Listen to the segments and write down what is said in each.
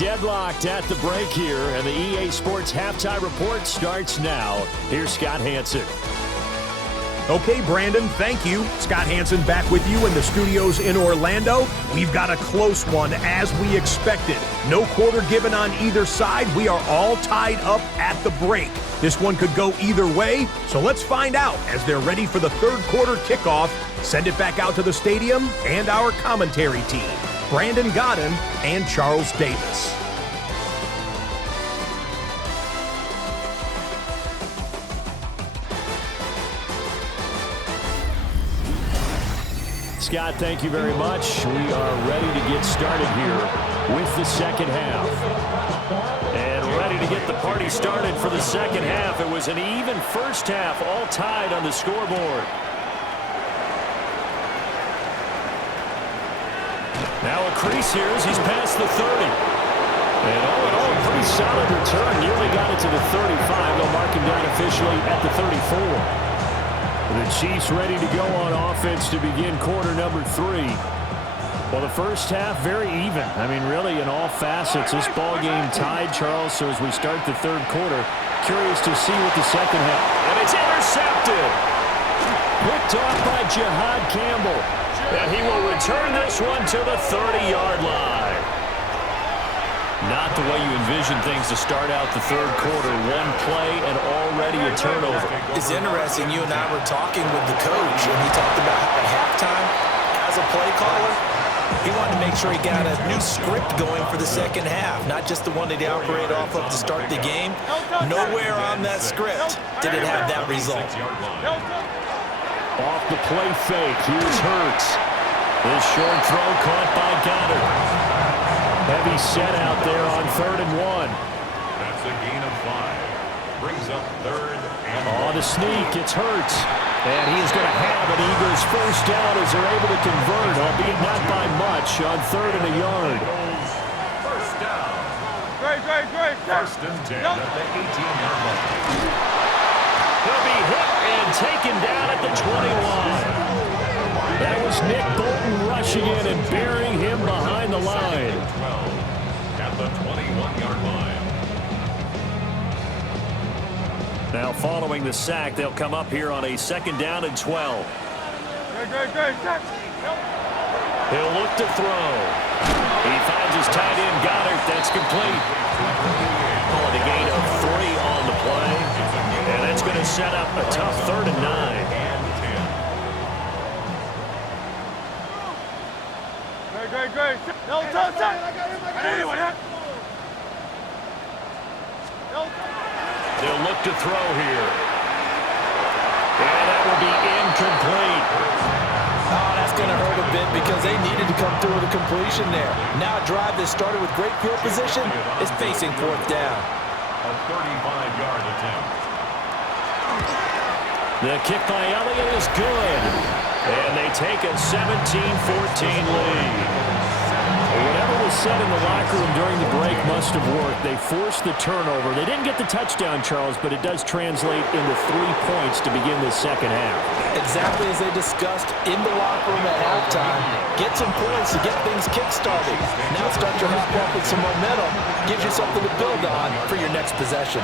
deadlocked at the break here, and the EA Sports Halftime Report starts now. Here's Scott Hanson. Okay, Brandon, thank you. Scott Hanson back with you in the studios in Orlando. We've got a close one, as we expected. No quarter given on either side. We are all tied up at the break. This one could go either way, so let's find out as they're ready for the third quarter kickoff. Send it back out to the stadium and our commentary team, Brandon Godden and Charles Davis. Scott, thank you very much. We are ready to get started here with the second half. And ready to get the party started for the second half. It was an even first half, all tied on the scoreboard. Now a crease here as he's past the 30. And all in all, a pretty solid return. Nearly got it to the 35. They'll mark him down officially at the 34. The Chiefs ready to go on offense to begin quarter number 3. Well, the first half, very even. I mean, really, in all facets, this ball game tied, Charles. So as we start the third quarter, curious to see what the second half. And it's intercepted. Picked off by Jihad Campbell. And he will return this one to the 30-yard line. Not the way you envision things to start out the third quarter. One play and already a turnover. It's interesting. You and I were talking with the coach, and he talked about how at halftime, as a play caller, he wanted to make sure he got a new script going for the second half, not just the one that he operated off of to start the game. Nowhere on that script did it have that result. Off the play fake, here's Hurts. His short throw caught by Goddard. Heavy set out there on 3rd and 1. That's a gain of 5. Brings up 3rd and 1. On the sneak, it's Hurts. And he is going to have an Eagles first down as they're able to convert, albeit not by much, on 3rd and a yard. First down. Great. First and 10 at the 18-yard line. He'll be hit and taken down at the 21. That was Nick Bolton rushing in and burying him behind the line. 12 at the 21-yard line. Now following the sack, they'll come up here on a 2nd down and 12. He'll look to throw. He finds his tight end, Goddard. That's complete. Calling a gain of 3 on the play. And that's going to set up a tough 3rd and 9. Great. No, They'll look to throw here. And that will be incomplete. Oh, that's going to hurt a bit because they needed to come through with a completion there. Now a drive that started with great field position is facing 4th down. A 35-yard attempt. The kick by Elliott is good. And they take a 17-14 lead. Whatever was said in the locker room during the break must have worked. They forced the turnover. They didn't get the touchdown, Charles, but it does translate into 3 points to begin the second half. Exactly as they discussed in the locker room at halftime. Get some points to get things kick-started. Now start your half off with some momentum. Gives you something to build on for your next possession.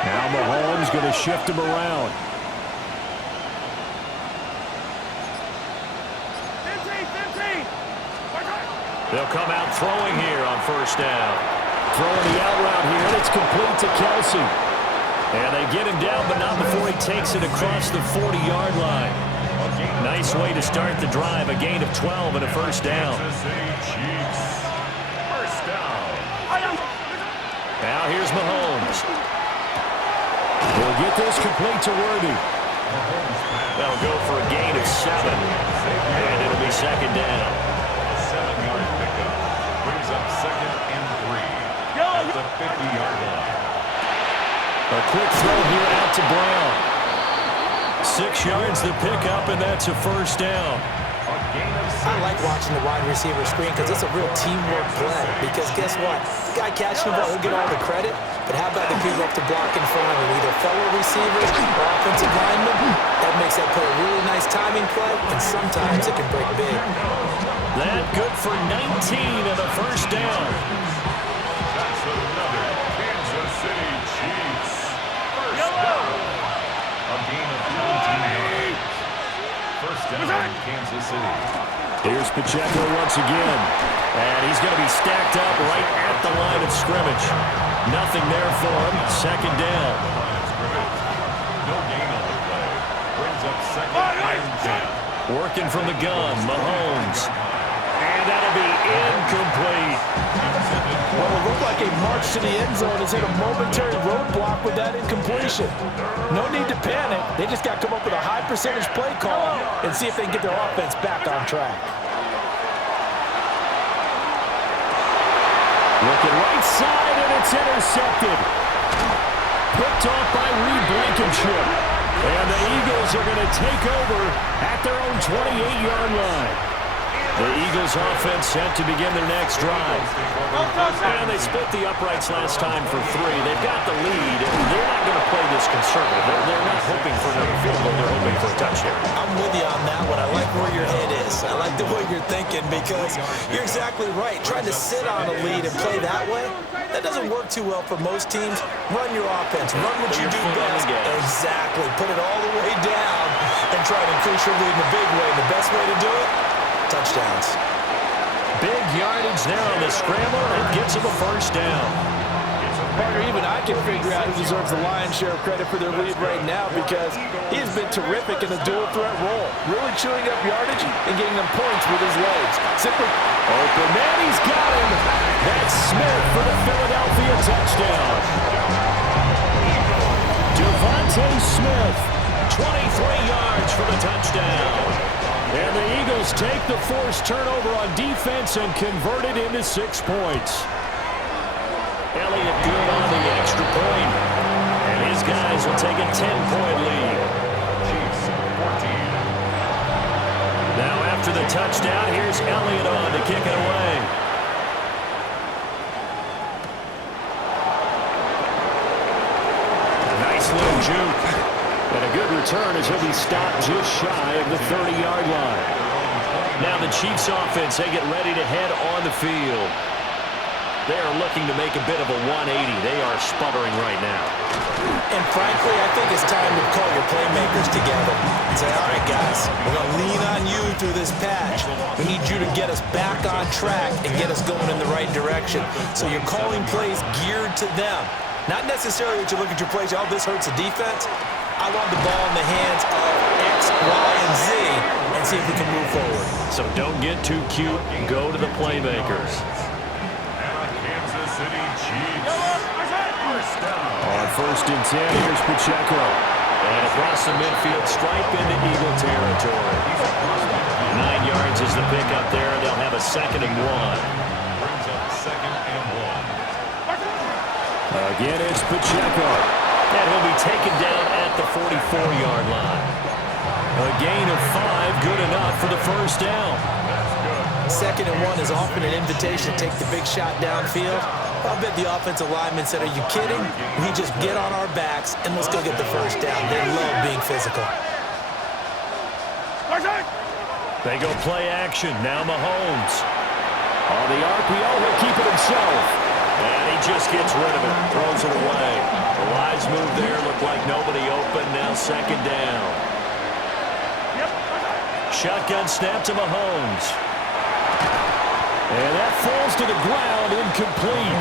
Now Mahomes going to shift him around. They'll come out throwing here on 1st down. Throwing the out route here, and it's complete to Kelsey. And they get him down, but not before he takes it across the 40-yard line. Nice way to start the drive, a gain of 12 and a first down. First down. Now here's Mahomes. We'll get this complete to Worthy. They'll go for a gain of 7. And it'll be 2nd down. 7-yard pickup. Brings up 2nd and 3 at the 50-yard line. A quick throw here out to Brown. 6 yards the pickup, and that's a first down. I like watching the wide receiver screen because it's a real teamwork play. Because guess what? The guy catching the ball, he'll get all the credit. But how about the people up to block in front of him? Either fellow receivers or offensive linemen. That makes that play a really nice timing play, and sometimes it can break big. That good for 19 and a first down. That's another Kansas City Chiefs. First down. A gain of 19 yards. First down, Kansas City. Here's Pacheco once again. And he's going to be stacked up right at the line of scrimmage. Nothing there for him. Second down. Line of scrimmage. No gain on the play. Brings up second and 10. Working from the gun, Mahomes. And that'll be incomplete. Well, it looked like a march to the end zone has hit a momentary roadblock with that incompletion. No need to panic. They just got to come up with a high percentage play call and see if they can get their offense back on track. Looking right side, and it's intercepted. Picked off by Reed Blankenship. And the Eagles are going to take over at their own 28-yard line. The Eagles offense set to begin their next drive. And they split the uprights last time for 3. They've got the lead. They're not going to play this conservative. They're not hoping for another field goal. They're hoping for a touchdown. I'm with you on that one. I like where your head is. I like the way you're thinking because you're exactly right. Trying to sit on a lead and play that way, that doesn't work too well for most teams. Run your offense. Run what you do best. Exactly. Put it all the way down and try to increase your lead in a big way. And the best way to do it, touchdowns. Big yardage there on the scramble, and gets him a first down. Partner, even I can figure out who deserves the lion's share of credit for their lead right now because he has been terrific in the dual threat role, really chewing up yardage and getting them points with his legs. Simply open man, he's got him. That's Smith for the Philadelphia touchdown. Devontae Smith, 23 yards for the touchdown. And the Eagles take the forced turnover on defense and convert it into 6 points. Elliott good on the extra point. And his guys will take a 10-point lead. Chiefs 14. Now after the touchdown, here's Elliott on to kick it away. Nice little juke. And a good return as he'll be stopped just shy of the 30-yard line. Now the Chiefs offense, they get ready to head on the field. They are looking to make a bit of a 180. They are sputtering right now. And frankly, I think it's time to call your playmakers together and say, all right, guys, we're going to lean on you through this patch. We need you to get us back on track and get us going in the right direction. So you're calling plays geared to them. Not necessarily that you look at your plays, oh, this hurts the defense. I want the ball in the hands of X, Y, and Z and see if we can move forward. So don't get too cute. Go to the playmakers. Kansas City Chiefs. First down. On 1st and 10, here's Pacheco. And across the midfield stripe into Eagle territory. 9 yards is the pickup there. They'll have a 2nd and 1. Brings up 2nd and 1. Again, it's Pacheco. And he'll be taken down at the 44-yard line. A gain of 5, good enough for the first down. 2nd and 1 is often an invitation to take the big shot downfield. I'll bet the offensive lineman said, are you kidding? We just get on our backs and let's go get the first down. They love being physical. They go play action. Now Mahomes. On the RPO, he'll keep it himself. And he just gets rid of it. Throws it away. The wise move there. Looked like nobody open. Now 2nd down. Shotgun snap to Mahomes. And that falls to the ground, incomplete.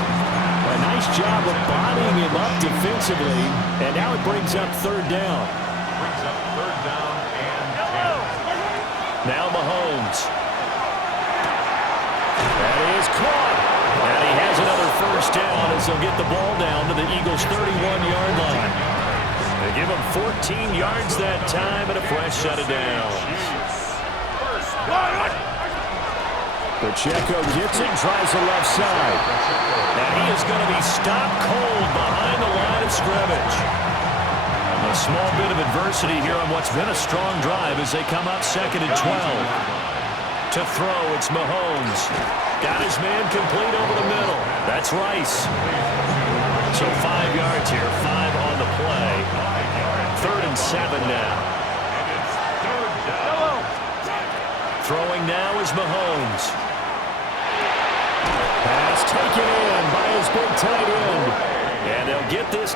A nice job of bodying him up defensively. And now it brings up 3rd down. Brings up 3rd down and 10. Now Mahomes. That is caught. And he has another first down as he'll get the ball down to the Eagles' 31-yard line. They give him 14 yards that time and a fresh set of downs. Pacheco gets it, tries the left side. And he is going to be stopped cold behind the line of scrimmage. A small bit of adversity here on what's been a strong drive as they come up 2nd and 12. To throw, it's Mahomes. Got his man complete over the middle. That's Rice. So 5 yards here, 5 on the play. 3rd and 7 now. Throwing now is Mahomes.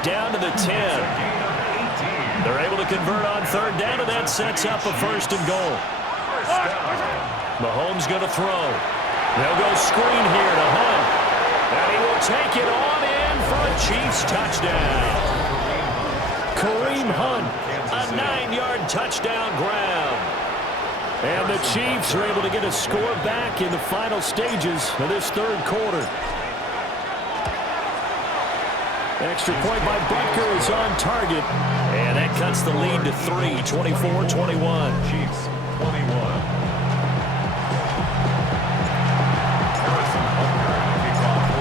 down to the 10. They're able to convert on third down, and that sets up a 1st and goal. Mahomes going to throw. They'll go screen here to Hunt. And he will take it on in for a Chiefs touchdown. Kareem Hunt, a 9-yard touchdown grab. And the Chiefs are able to get a score back in the final stages of this 3rd quarter. Extra point by Butker is on target. And that cuts the lead to 3, 24-21. Chiefs 21.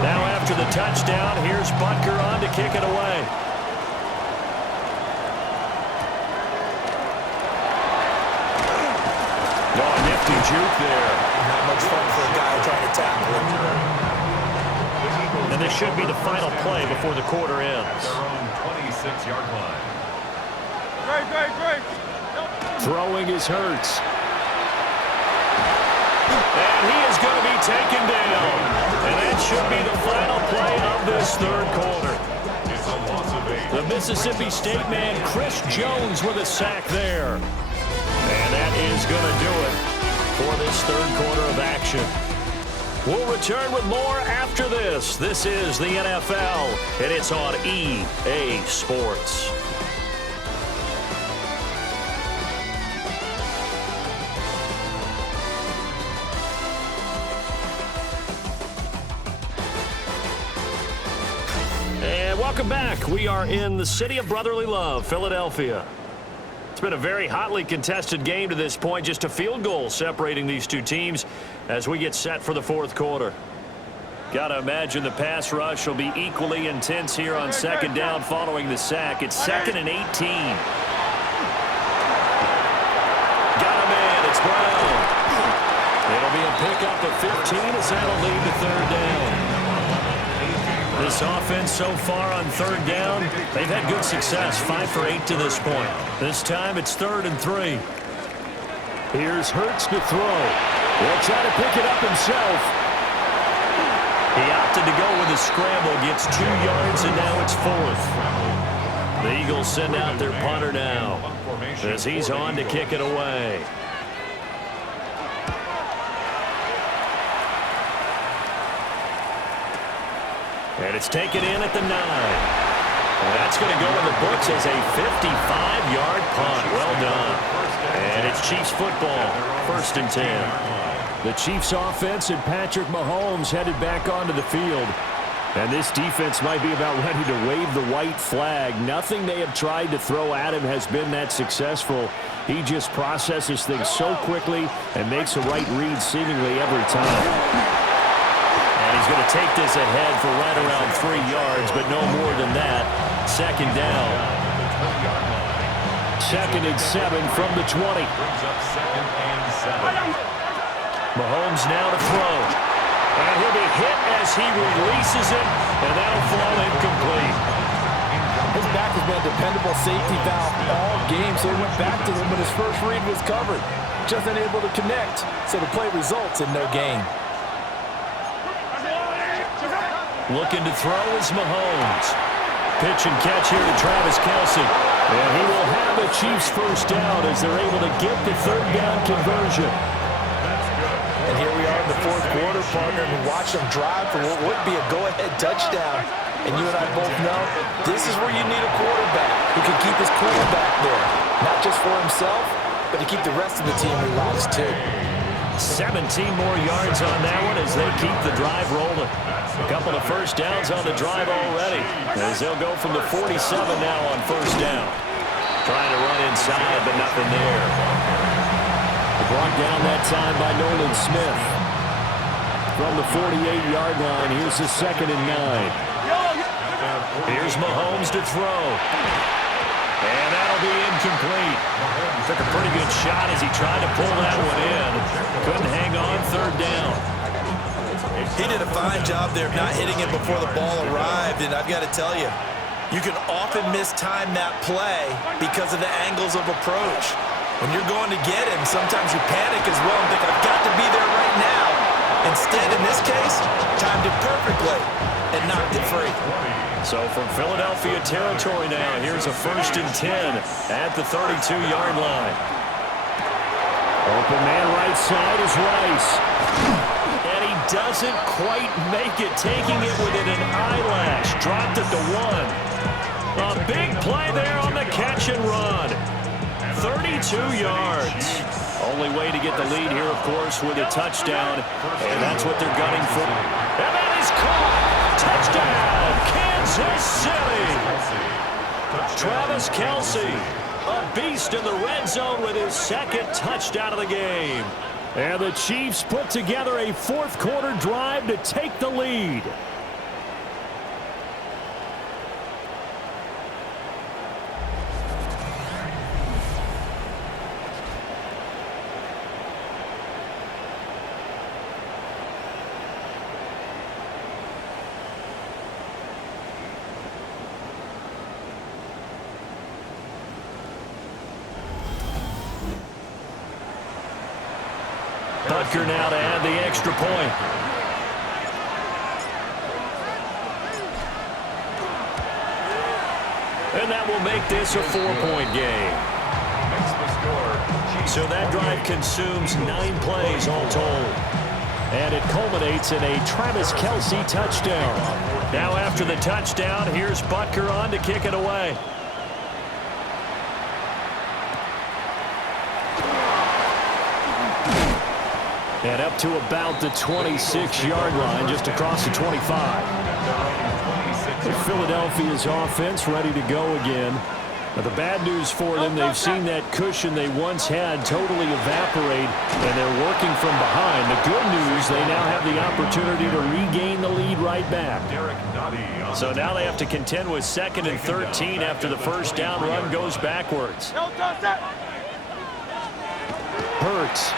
Now after the touchdown, here's Butker on to kick it away. Oh, nifty juke there. Not much fun for a guy trying to tackle him. And this should be the final play before the quarter ends. Their own 26-yard line. Great. Throwing is Hurts. And he is going to be taken down. And that should be the final play of this 3rd quarter. It's a loss of 8. The Mississippi State man, Chris Jones, with a sack there. And that is going to do it for this 3rd quarter of action. We'll return with more after this. This is the NFL, and it's on EA Sports. And welcome back. We are in the city of brotherly love, Philadelphia. It's been a very hotly contested game to this point, just a field goal separating these two teams as we get set for the 4th quarter. Got to imagine the pass rush will be equally intense here on 2nd down following the sack. It's 2nd and 18. Got a man. It's Brown. It'll be a pickup of 15 as that'll lead to 3rd down. This offense so far on 3rd down, they've had good success, 5 for 8 to this point. This time it's 3rd and 3. Here's Hurts to throw. He'll try to pick it up himself. He opted to go with a scramble, gets 2 yards, and now it's 4th. The Eagles send out their punter now as he's on to kick it away. And it's taken in at the 9. That's going to go in the books as a 55-yard punt. Well done. And it's Chiefs football, 1st and 10. The Chiefs offense and Patrick Mahomes headed back onto the field. And this defense might be about ready to wave the white flag. Nothing they have tried to throw at him has been that successful. He just processes things so quickly and makes a right read seemingly every time. He's going to take this ahead for right around 3 yards, but no more than that. 2nd down. 2nd and 7 from the 20. Brings up 2nd and 7. Mahomes now to throw. And he'll be hit as he releases it, and that'll fall incomplete. His back has been a dependable safety valve all game, so he went back to him when his first read was covered. Just unable to connect, so the play results in no gain. Looking to throw is Mahomes. Pitch and catch here to Travis Kelce. And he will have the Chiefs 1st down as they're able to get the 3rd down conversion. And here we are in the 4th quarter, partner, and watch them drive for what would be a go-ahead touchdown. And you and I both know this is where you need a quarterback who can keep his cool back there. Not just for himself, but to keep the rest of the team relaxed too. 17 more yards on that one as they keep the drive rolling. A couple of 1st downs on the drive already as they'll go from the 47 now on 1st down. Trying to run inside, but nothing there. Brought down that time by Nolan Smith. From the 48-yard line, here's the 2nd and 9. Here's Mahomes to throw. And that'll be incomplete. Took a pretty good shot as he tried to pull that one in. Couldn't hang on 3rd down. He did a fine job there of not hitting it before the ball arrived, and I've got to tell you, you can often mistime that play because of the angles of approach. When you're going to get him, sometimes you panic as well and think, I've got to be there right now. Instead, in this case, timed it perfectly and knocked it free. So from Philadelphia territory now, here's a 1st and 10 at the 32-yard line. Open man right side is Rice. And he doesn't quite make it, taking it within an eyelash. Dropped it to 1. A big play there on the catch and run. 32 yards. Only way to get the lead here, of course, with a touchdown. And that's what they're gunning for. And that is caught. Touchdown, Kansas City. Travis Kelce, a beast in the red zone with his 2nd touchdown of the game. And the Chiefs put together a 4th quarter drive to take the lead. Butker now to add the extra point. And that will make this a 4-point game. So that drive consumes 9 plays all told. And it culminates in a Travis Kelce touchdown. Now after the touchdown, here's Butker on to kick it away. And up to about the 26-yard line, just across the 25. Philadelphia's offense ready to go again. Now, the bad news for them, they've seen that cushion they once had totally evaporate, and they're working from behind. The good news, they now have the opportunity to regain the lead right back. So now they have to contend with 2nd and 13 after the first down run goes backwards. Hurts.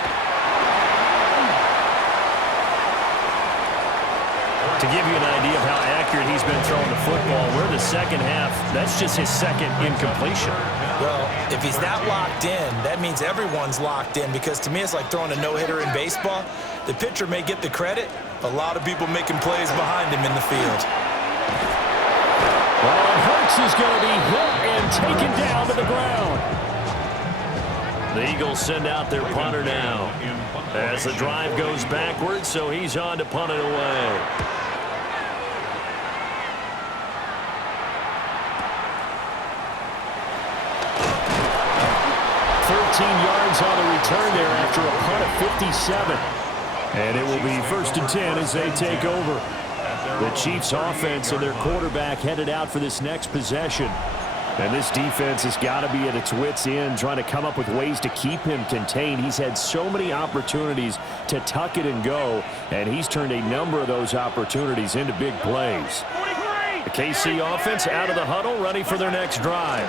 To give you an idea of how accurate he's been throwing the football, we're the second half. That's just his 2nd incompletion. Well, if he's that locked in, that means everyone's locked in, because to me it's like throwing a no-hitter in baseball. The pitcher may get the credit, but a lot of people making plays behind him in the field. Well, and Hurts is going to be hit and taken down to the ground. The Eagles send out their punter now as the drive goes backwards, so he's on to punt it away. 13 yards on the return there after a punt of 57. And it will be 1st and 10 as they take over. The Chiefs offense and their quarterback headed out for this next possession. And this defense has got to be at its wits' end, trying to come up with ways to keep him contained. He's had so many opportunities to tuck it and go, and he's turned a number of those opportunities into big plays. The KC offense out of the huddle, ready for their next drive.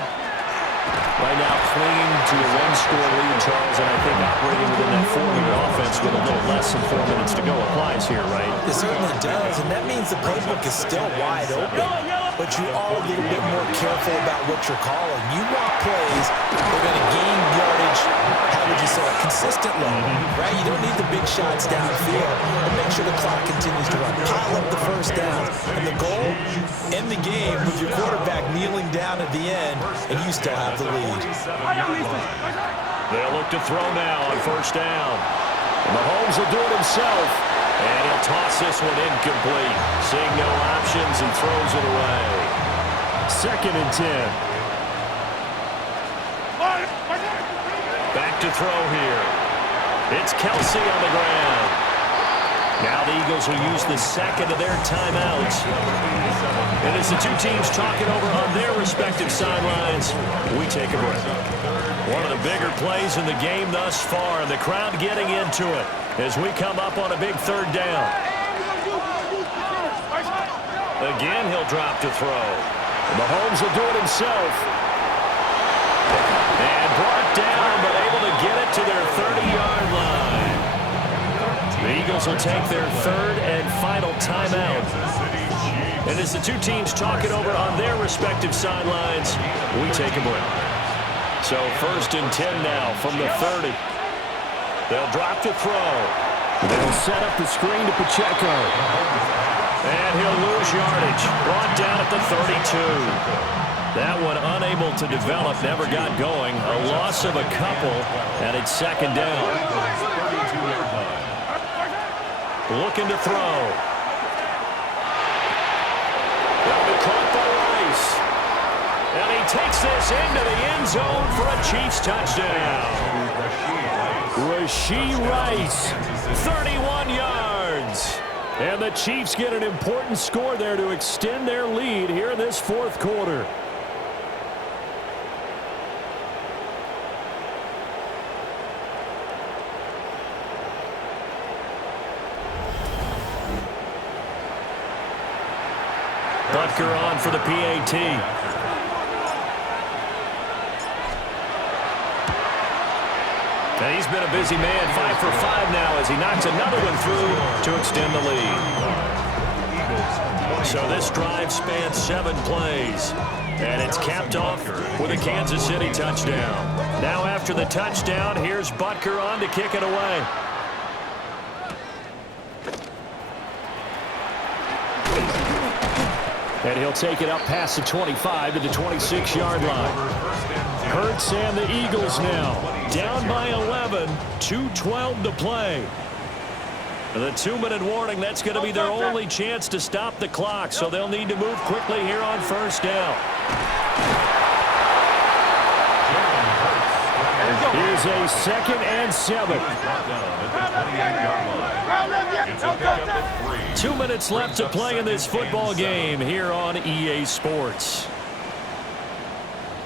Right now clinging to a 1-score lead, Charles, and I think operating within that 4-minute offense with a little less than 4 minutes to go applies here, right? It certainly does, and that means the playbook is still wide open. But you are a little bit more careful about what you're calling. You want plays that are going to gain yardage, how would you say it, consistently, right? You don't need the big shots downfield, but make sure the clock continues to run. Pile up the first downs. And the goal, end the game with your quarterback kneeling down at the end, and you still have the lead. They'll look to throw now on 1st down. Mahomes will do it himself. And he'll toss this one incomplete. Seeing no options, he throws it away. 2nd and 10. Back to throw here. It's Kelce on the ground. Now the Eagles will use the 2nd of their timeouts. And as the two teams talking over on their respective sidelines, we take a break. One of the bigger plays in the game thus far, and the crowd getting into it as we come up on a big 3rd down. Again, he'll drop to throw. Mahomes will do it himself. And brought down, but able to get it to their 30-yard line. The Eagles will take their 3rd and final timeout. And as the two teams talking over on their respective sidelines, we take a break. So 1st and 10 now from the 30. They'll drop to throw. They'll set up the screen to Pacheco. And he'll lose yardage. Brought down at the 32. That one unable to develop, never got going. A loss of a couple, and it's second down. Looking to throw. That'll be caught by Rice. And he takes this into the end zone for a Chiefs touchdown. Rashee Rice, 31 yards. And the Chiefs get an important score there to extend their lead here in this fourth quarter. Butker on for the PAT. And he's been a busy man, 5 for 5 now as he knocks another one through to extend the lead. So this drive spans 7 plays. And it's capped off with a Kansas City touchdown. Now after the touchdown, here's Butker on to kick it away. And he'll take it up past the 25 to the 26-yard line. Hurts and the Eagles now down by 11, 2:12 to play. The 2-minute warning, that's going to be their only chance to stop the clock, so they'll need to move quickly here on first down. Here's a 2nd and 7. 2 minutes left to play in this football game here on EA Sports.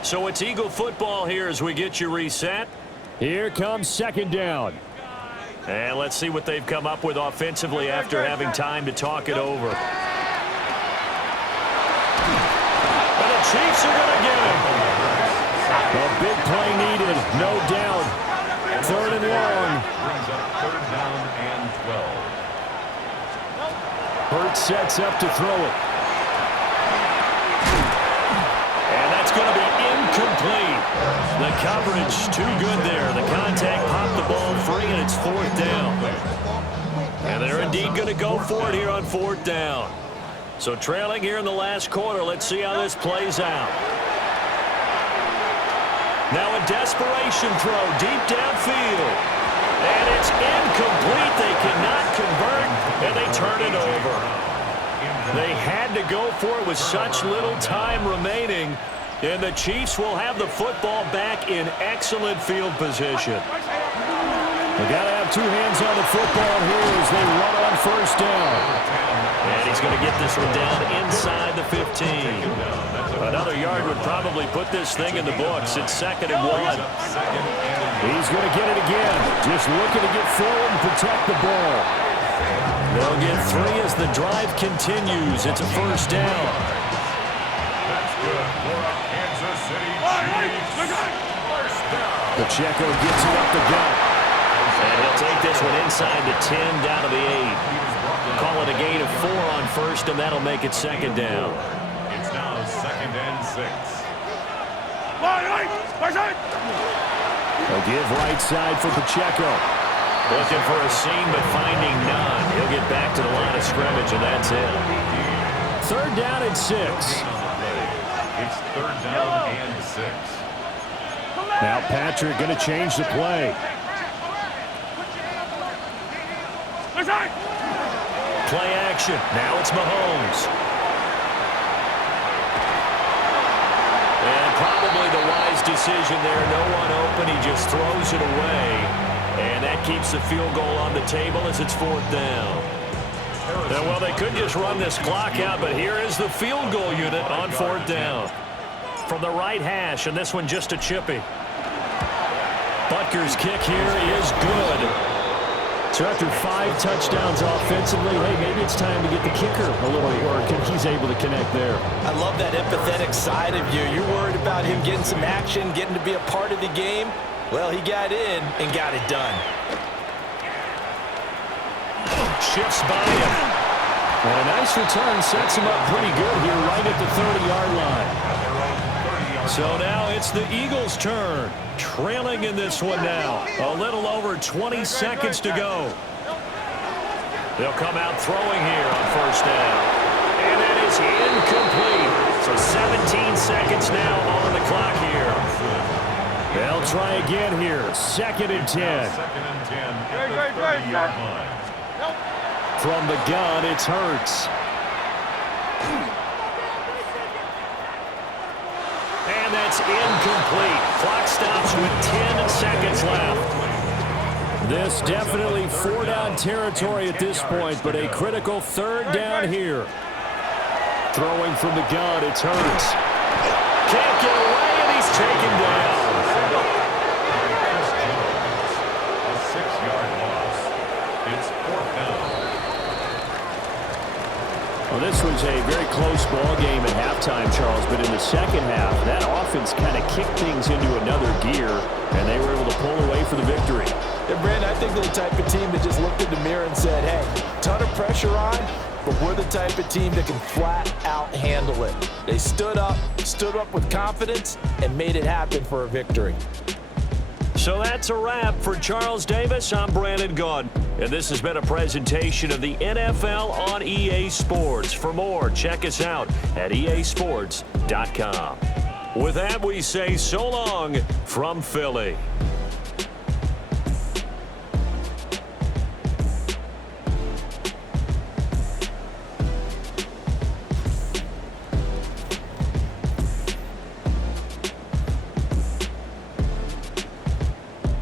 So it's Eagle football here as we get you reset. Here comes second down. And let's see what they've come up with offensively after having time to talk it over. And the Chiefs are going to get him. A big play needed, no doubt. 3rd and long. Brings up 3rd down and 12. Hurts sets up to throw it. And that's going to be incomplete. The coverage too good there. The contact popped the ball free, and it's 4th down. And they're indeed going to go for it here on 4th down. So trailing here in the last quarter. Let's see how this plays out. Now a desperation throw deep downfield. And it's incomplete. They cannot convert, and they turn it over. They had to go for it with such little time remaining. And the Chiefs will have the football back in excellent field position. They got to have 2 hands on the football here as they run on first down. And he's going to get this one down inside the 15. Another yard would probably put this thing in the books. It's 2nd and 1. He's going to get it again. Just looking to get forward and protect the ball. They'll get 3 as the drive continues. It's a first down. That's good for a Kansas City Chiefs. First down. Pacheco gets it up the gut. And he'll take this one inside the 10 down to the 8. Call it a gain of 4 on first, and that'll make it 2nd down. It's now 2nd and 6. They'll give right side for Pacheco. Looking for a seam, but finding none. He'll get back to the line of scrimmage, and that's it. 3rd down and 6. It's 3rd down and 6. Now Patrick going to change the play. Play action. Now it's Mahomes. And probably the wise decision there. No one open. He just throws it away. And that keeps the field goal on the table as it's 4th down. Now, well, they could just run this clock out, but here is the field goal unit on 4th down. From the right hash, and this one just a chippy. Butker's kick here is good. So after 5 touchdowns offensively, hey, maybe it's time to get the kicker a little work, and he's able to connect there. I love that empathetic side of you. You're worried about him getting some action, getting to be a part of the game. Well, he got in and got it done. Shifts by him. And a nice return sets him up pretty good here right at the 30-yard line. So now it's the Eagles' turn. Trailing in this one now. A little over 20 seconds to go. They'll come out throwing here on first down. And that is incomplete. So 17 seconds now on the clock here. They'll try again here. 2nd and 10. 2nd and 10 at the 30-yard line. From the gun, it's Hurts. And that's incomplete. Clock stops with 10 seconds left. This definitely 4-down territory at this point, but a critical 3rd down here. Throwing from the gun, it's Hurts. Can't get away, and he's taken down. A 6-yard loss. It's 4th down. Well, this was a very close ball game at halftime, Charles, but in the second half, that offense kind of kicked things into another gear, and they were able to pull away for the victory. And Brandon, I think they're the type of team that just looked in the mirror and said, hey, ton of pressure on, but we're the type of team that can flat out handle it. They stood up with confidence, and made it happen for a victory. So that's a wrap for Charles Davis. I'm Brandon Gaudin, and this has been a presentation of the NFL on EA Sports. For more, check us out at easports.com. With that, we say so long from Philly.